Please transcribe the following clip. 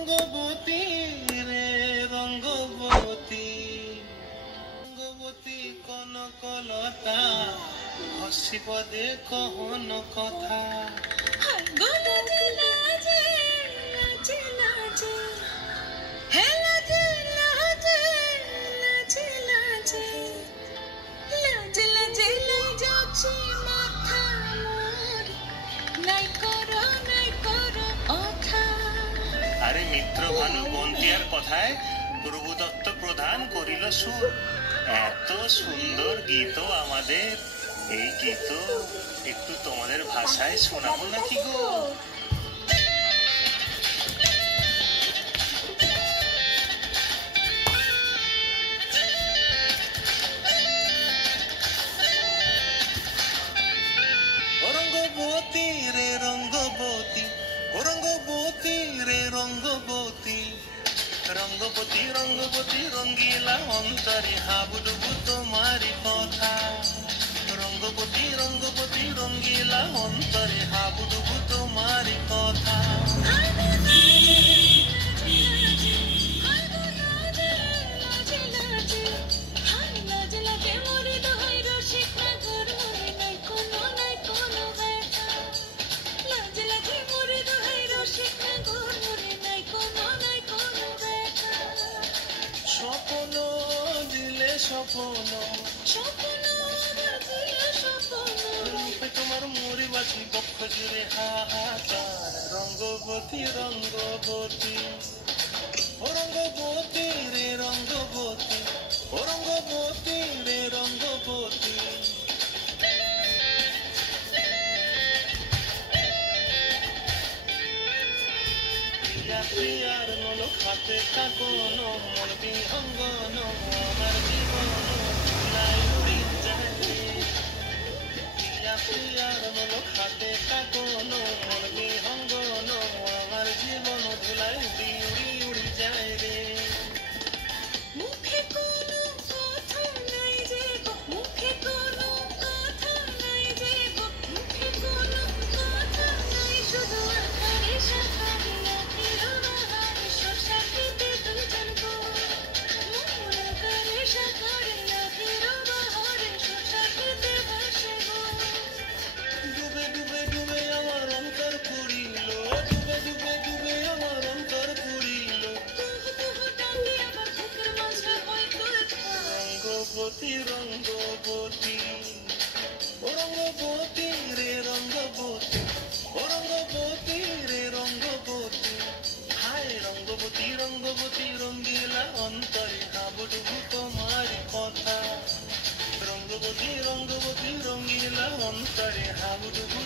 রঙ্গবতী রে রঙ্গবতী, রঙ্গবতী কনকলতা হসিব দে কহন কথা। আরে মিত্র ভানু বন্তিয়ার কথায় প্রভুদত্ত প্রধান করিল সুর। এত সুন্দর গীত আমাদের, এই গীত একটু তোমাদের ভাষায় শোনাবো নাকি গো? রঙ্গবতী রে রঙ্গবতী, রঙ্গবতী রে রঙ্গবতী, রঙ্গবতী রঙ্গবতী রঙ্গিলা অন্তরে হাবুডুবু তোমারি কথা। রঙ্গবতী রঙ্গবতী রঙ্গিলা অন্তরে হাবুডুবু তোমারি কথা। স্বপ্ন দিলে স্বপ্ন, রূপে তোমার মরি বাছি বক্ষ জুড়ে হাহাকার। রঙ্গবতী রঙ্গবতী, ও রঙ্গবতী রে রঙ্গবতী, ও রঙ্গবতী রে রঙ্গবতী। প্রিয়া প্রিয়ার নল খাতে কাকন মন বিহঙ্গন আমার জীবন নাই উড়ি যায়। প্রিয়া প্রিয়ার নল খাতে কাকন মন বিহঙ্গন আমার জীবন ধুলাই উড়ি উড়ি উড়ি যায় রে। মুখে কোনো কথা নাই যে গো, মুখে কোনো কথা নাই যে গো, মুখে কোনো কথা নাই, শুধু আকারে সাকারে আখির বাহারে শোষাকিতে দুজন গো। মন আকারে সাকারে আখির বাহারে শোষাকিতে ভাসে গো। ডুবে ডুবে ডুবে আমার অন্তর পুরিল, ডুবে ডুবে ডুবে আমার অন্তর পুরিল। কুহু কুহু ডাকে আমার বুকের মাঝে হয় তোলপা। রঙ্গবতী রঙ্গবতী, ও রঙ্গবতী রে রঙ্গবতী, ও রঙ্গবতী রে রঙ্গবতী। হায় রঙ্গবতী রঙ্গবতী রঙ্গিলা অন্তরে হাবুডুবু তোমারি কথা। রঙ্গবতী রঙ্গবতী রঙ্গিলা অন্তরে হাবুডুবু